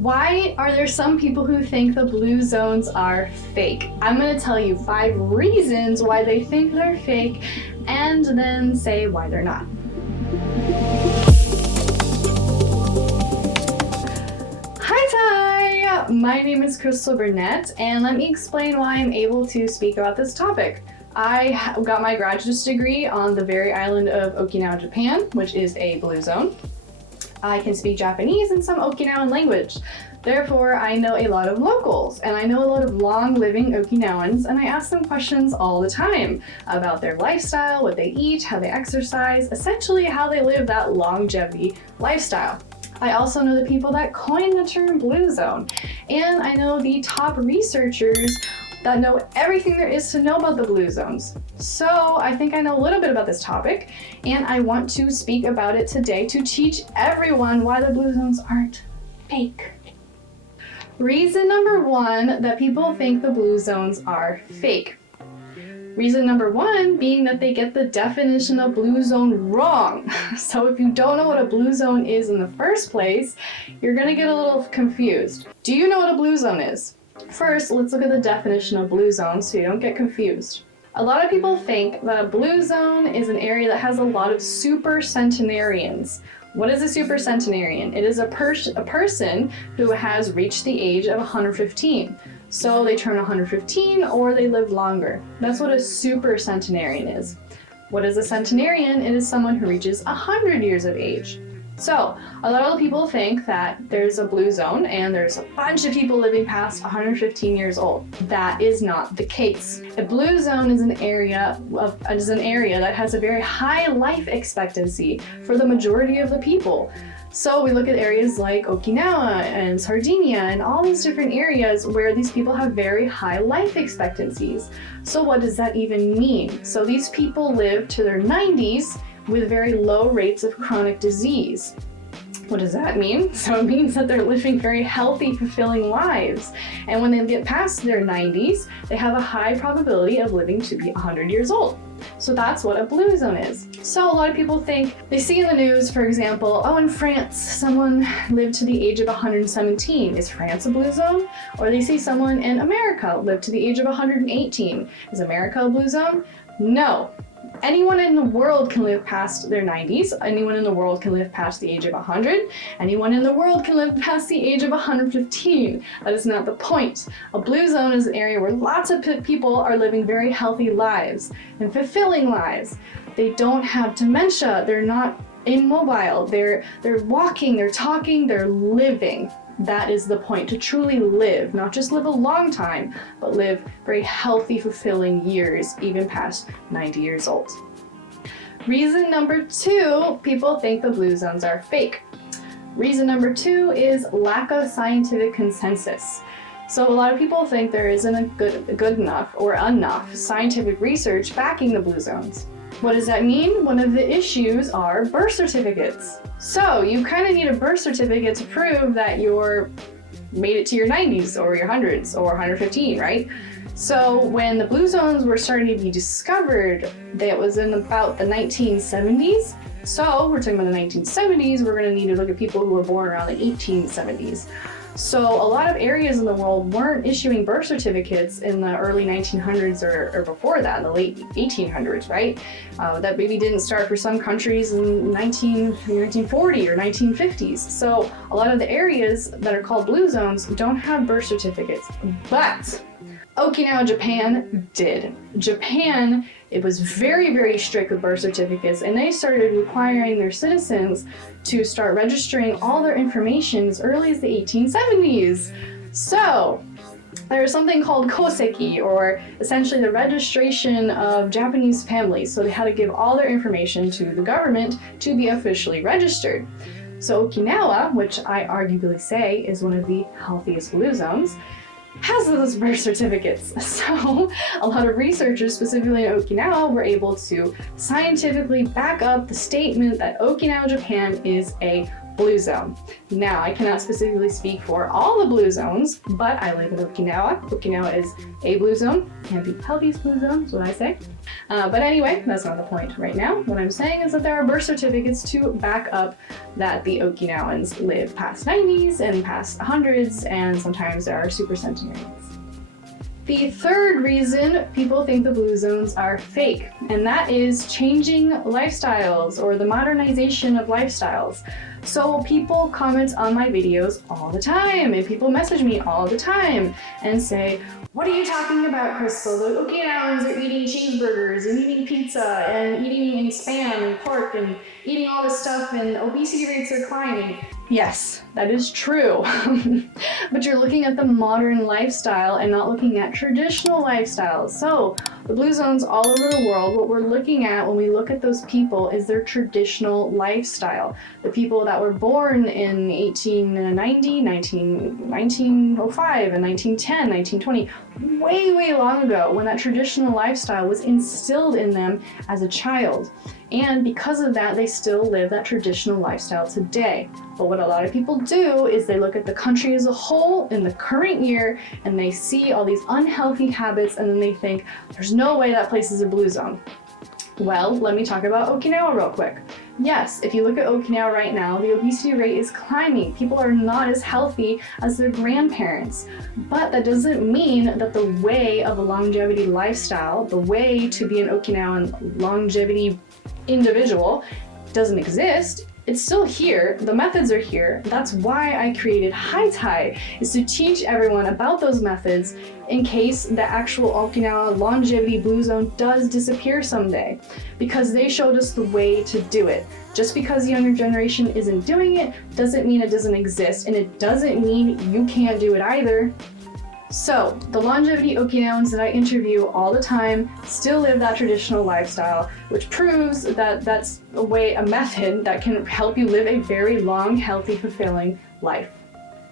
Why are there some people who think the blue zones are fake? I'm going to tell you 5 reasons why they think they're fake and then say why they're not. Hi, my name is Christal Burnette, and let me explain why I'm able to speak about this topic. I got my graduate degree on the very island of Okinawa, Japan, which is a blue zone. I can speak Japanese and some Okinawan language. Therefore, I know a lot of locals, and I know a lot of long-living Okinawans, and I ask them questions all the time about their lifestyle, what they eat, how they exercise, essentially how they live that longevity lifestyle. I also know the people that coined the term blue zone, and I know the top researchers that know everything there is to know about the blue zones. So I think I know a little bit about this topic, and I want to speak about it today to teach everyone why the blue zones aren't fake. Reason number 1 that people think the blue zones are fake. Reason number 1 being that they get the definition of blue zone wrong. So if you don't know what a blue zone is in the first place, you're gonna get a little confused. Do you know what a blue zone is? First, let's look at the definition of blue zone so you don't get confused. A lot of people think that a blue zone is an area that has a lot of super centenarians. What is a super centenarian? It is a person who has reached the age of 115. So they turn 115 or they live longer. That's what a super centenarian is. What is a centenarian? It is someone who reaches 100 years of age. So, a lot of people think that there's a blue zone and there's a bunch of people living past 115 years old. That is not the case. A blue zone is an area that has a very high life expectancy for the majority of the people. So we look at areas like Okinawa and Sardinia and all these different areas where these people have very high life expectancies. So what does that even mean? So these people live to their 90s with very low rates of chronic disease. What does that mean? So it means that they're living very healthy, fulfilling lives. And when they get past their 90s, they have a high probability of living to be 100 years old. So that's what a blue zone is. So a lot of people think, they see in the news, for example, oh, in France, someone lived to the age of 117. Is France a blue zone? Or they see someone in America live to the age of 118. Is America a blue zone? No. Anyone in the world can live past their 90s. Anyone in the world can live past the age of 100. Anyone in the world can live past the age of 115. That is not the point. A blue zone is an area where lots of people are living very healthy lives and fulfilling lives. They don't have dementia. They're not immobile. They're walking, they're talking, they're living. That is the point, to truly live, not just live a long time, but live very healthy, fulfilling years, even past 90 years old. Reason number 2, people think the blue zones are fake. Reason number 2 is lack of scientific consensus. So a lot of people think there isn't a good enough or enough scientific research backing the blue zones. What does that mean? One of the issues are birth certificates. So you kind of need a birth certificate to prove that you're made it to your 90s or your 100s or 115, right? So when the blue zones were starting to be discovered, that was in about the 1970s. So we're talking about the 1970s, we're going to need to look at people who were born around the 1870s. So a lot of areas in the world weren't issuing birth certificates in the early 1900s or before that, in the late 1800s, right? That maybe didn't start for some countries in 1940 or 1950s. So a lot of the areas that are called blue zones don't have birth certificates, but Okinawa, Japan did. Japan, it was very, very strict with birth certificates, and they started requiring their citizens to start registering all their information as early as the 1870s. So there was something called koseki, or essentially the registration of Japanese families. So they had to give all their information to the government to be officially registered. So Okinawa, which I arguably say is one of the healthiest blue zones, has those birth certificates. So a lot of researchers, specifically in Okinawa, were able to scientifically back up the statement that Okinawa, Japan is a blue zone. Now, I cannot specifically speak for all the blue zones, but I live in Okinawa. Okinawa is a blue zone. Can't be Healthy's blue zone, is what I say. But anyway, that's not the point right now. What I'm saying is that there are birth certificates to back up that the Okinawans live past 90s and past 100s, and sometimes there are super centenarians. The third reason people think the blue zones are fake, and that is changing lifestyles or the modernization of lifestyles. So people comment on my videos all the time, and people message me all the time and say, "What are you talking about, Christal? The Okinawans are eating cheeseburgers and eating pizza and eating Spam and pork and eating all this stuff, and obesity rates are climbing." Yes, that is true. But you're looking at the modern lifestyle and not looking at traditional lifestyles. So the blue zones all over the world, what we're looking at when we look at those people is their traditional lifestyle. The people that were born in 1890, 1905, and 1910, 1920, way long ago, when that traditional lifestyle was instilled in them as a child. And because of that, they still live that traditional lifestyle today. But what a lot of people do is they look at the country as a whole in the current year and they see all these unhealthy habits and then they think, there's no way that place is a blue zone. Well, let me talk about Okinawa real quick. Yes, if you look at Okinawa right now, the obesity rate is climbing. People are not as healthy as their grandparents. But that doesn't mean that the way of a longevity lifestyle, the way to be an Okinawan longevity individual doesn't exist. It's still here. The methods are here. That's why I created High Tide, is to teach everyone about those methods in case the actual Okinawa longevity blue zone does disappear someday, because they showed us the way to do it. Just because the younger generation isn't doing it doesn't mean it doesn't exist, and it doesn't mean you can't do it either. So, the longevity Okinawans that I interview all the time still live that traditional lifestyle, which proves that that's a method that can help you live a very long, healthy, fulfilling life.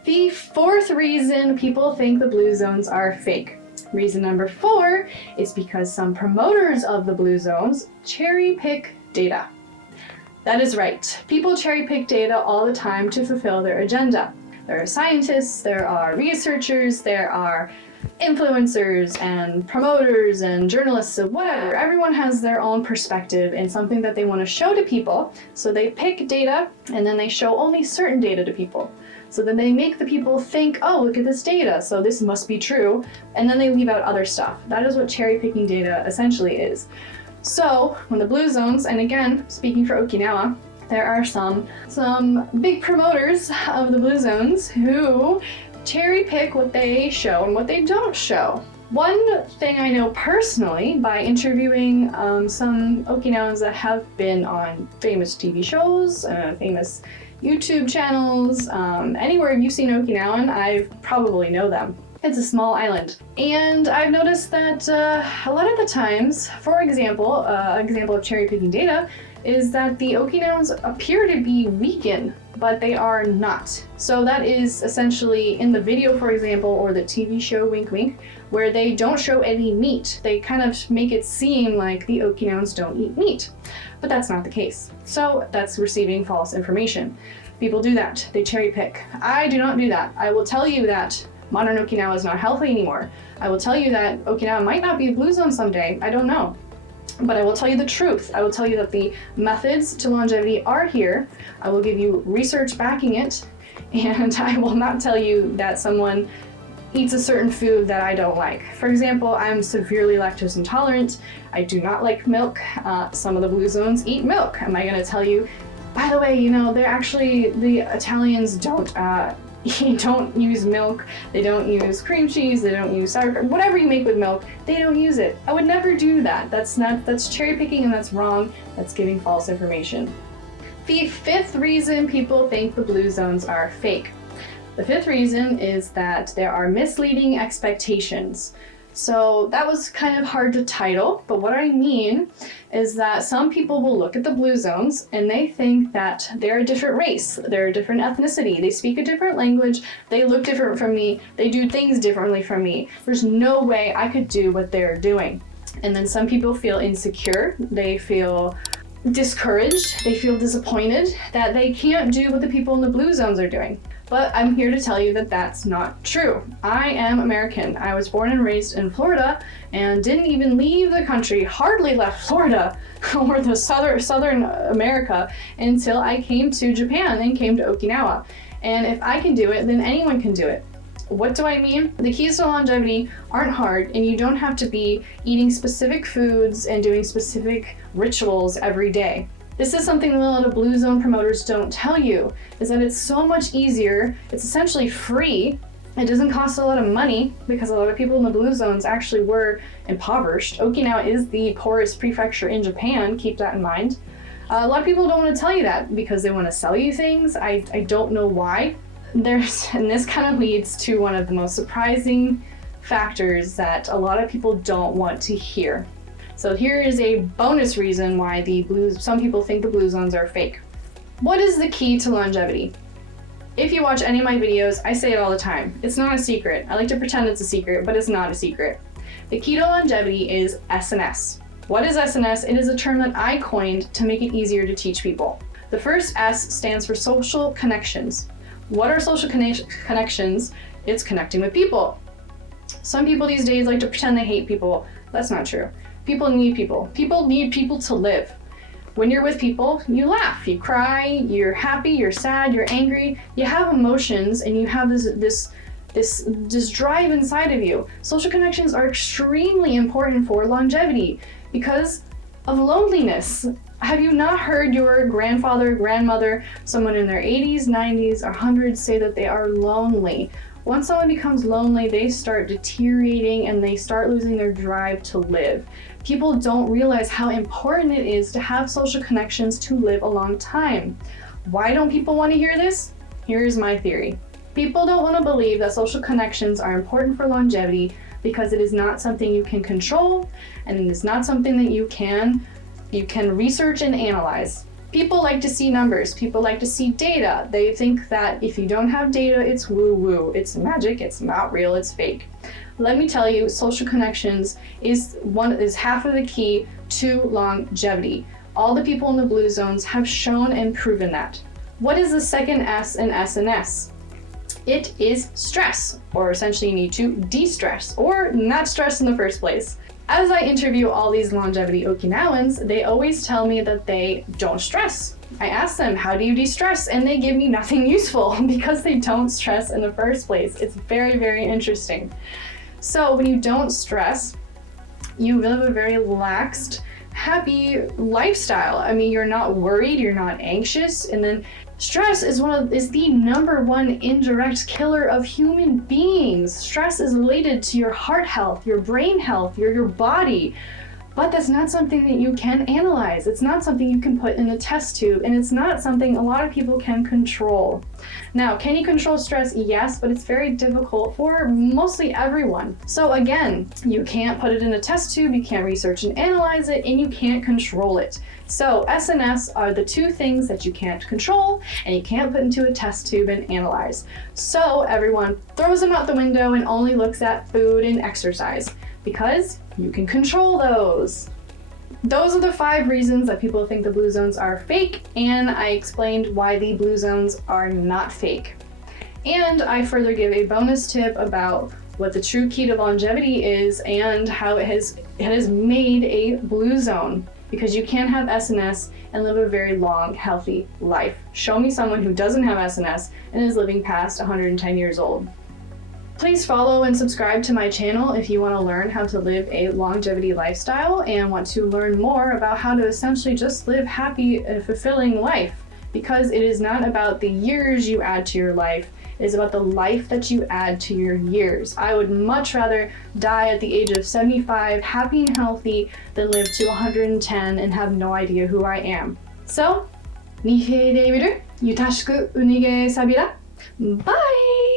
The fourth reason people think the blue zones are fake. Reason number 4 is because some promoters of the blue zones cherry pick data. That is right. People cherry pick data all the time to fulfill their agenda. There are scientists, there are researchers, there are influencers and promoters and journalists of whatever. Everyone has their own perspective and something that they want to show to people. So they pick data and then they show only certain data to people. So then they make the people think, oh, look at this data, so this must be true. And then they leave out other stuff. That is what cherry picking data essentially is. So when the blue zones, and again, speaking for Okinawa, there are some big promoters of the blue zones who cherry pick what they show and what they don't show. One thing I know personally by interviewing some Okinawans that have been on famous TV shows, famous YouTube channels, anywhere you've seen Okinawan, I probably know them. It's a small island. And I've noticed that a lot of the times, for example, example of cherry picking data is that the Okinawans appear to be vegan, but they are not. So that is essentially in the video, for example, or the TV show Wink Wink, where they don't show any meat. They kind of make it seem like the Okinawans don't eat meat, but that's not the case. So that's receiving false information. People do that, they cherry pick. I do not do that. I will tell you that modern Okinawa is not healthy anymore. I will tell you that Okinawa might not be a blue zone someday, I don't know. But I will tell you the truth. I will tell you that the methods to longevity are here. I will give you research backing it, and I will not tell you that someone eats a certain food that I don't like. For example, I'm severely lactose intolerant. I do not like milk. Some of the blue zones eat milk. Am I going to tell you, by the way, they're actually, the Italians don't use milk, they don't use cream cheese, they don't use sour cream, whatever you make with milk, they don't use it. I would never do that. That's cherry picking and that's wrong. That's giving false information. The fifth reason people think the blue zones are fake. The fifth reason is that there are misleading expectations. So that was kind of hard to title, but what I mean is that some people will look at the blue zones and they think that they're a different race, they're a different ethnicity, they speak a different language, they look different from me, they do things differently from me. There's no way I could do what they're doing. And then some people feel insecure, they feel discouraged, they feel disappointed that they can't do what the people in the blue zones are doing. But I'm here to tell you that that's not true. I am American. I was born and raised in Florida and didn't even leave the country, hardly left Florida or the southern America until I came to Japan and came to Okinawa. And if I can do it, then anyone can do it. What do I mean? The keys to longevity aren't hard, and you don't have to be eating specific foods and doing specific rituals every day. This is something that a lot of blue zone promoters don't tell you, is that it's so much easier, it's essentially free, it doesn't cost a lot of money because a lot of people in the blue zones actually were impoverished. Okinawa is the poorest prefecture in Japan, keep that in mind. A lot of people don't want to tell you that because they want to sell you things. I don't know why. And this kind of leads to one of the most surprising factors that a lot of people don't want to hear. So here is a bonus reason why some people think the blue zones are fake. What is the key to longevity? If you watch any of my videos, I say it all the time. It's not a secret. I like to pretend it's a secret, but it's not a secret. The key to longevity is SNS. What is SNS? It is a term that I coined to make it easier to teach people. The first S stands for social connections. What are social connections? It's connecting with people. Some people these days like to pretend they hate people. That's not true. People need people. People need people to live. When you're with people, you laugh, you cry, you're happy, you're sad, you're angry. You have emotions and you have this drive inside of you. Social connections are extremely important for longevity because of loneliness. Have you not heard your grandfather, grandmother, someone in their 80s, 90s, or 100s say that they are lonely? Once someone becomes lonely, they start deteriorating and they start losing their drive to live. People don't realize how important it is to have social connections to live a long time. Why don't people want to hear this? Here's my theory. People don't want to believe that social connections are important for longevity because it is not something you can control and it is not something that you can research and analyze. People like to see numbers. People like to see data. They think that if you don't have data, it's woo-woo. It's magic. It's not real. It's fake. Let me tell you, social connections is half of the key to longevity. All the people in the blue zones have shown and proven that. What is the second S in SNS? It is stress, or essentially you need to de-stress, or not stress in the first place. As I interview all these longevity Okinawans, they always tell me that they don't stress. I ask them, how do you de-stress? And they give me nothing useful because they don't stress in the first place. It's very, very interesting. So when you don't stress, you live a very relaxed, happy lifestyle. I mean, you're not worried, you're not anxious, and then stress is the number one indirect killer of human beings. Stress is related to your heart health, your brain health, your body. But that's not something that you can analyze. It's not something you can put in a test tube, and it's not something a lot of people can control. Now, can you control stress? Yes, but it's very difficult for mostly everyone. So again, you can't put it in a test tube, you can't research and analyze it, and you can't control it. So SNS are the two things that you can't control and you can't put into a test tube and analyze. So everyone throws them out the window and only looks at food and exercise because you can control those. Those are the 5 reasons that people think the blue zones are fake, and I explained why the blue zones are not fake. And I further give a bonus tip about what the true key to longevity is and how it has made a blue zone. Because you can have SNS and live a very long, healthy life. Show me someone who doesn't have SNS and is living past 110 years old. Please follow and subscribe to my channel if you want to learn how to live a longevity lifestyle and want to learn more about how to essentially just live happy and fulfilling life. Because it is not about the years you add to your life, it is about the life that you add to your years. I would much rather die at the age of 75, happy and healthy, than live to 110 and have no idea who I am. So, 二平でいるゆたしくうにげさびら。Bye!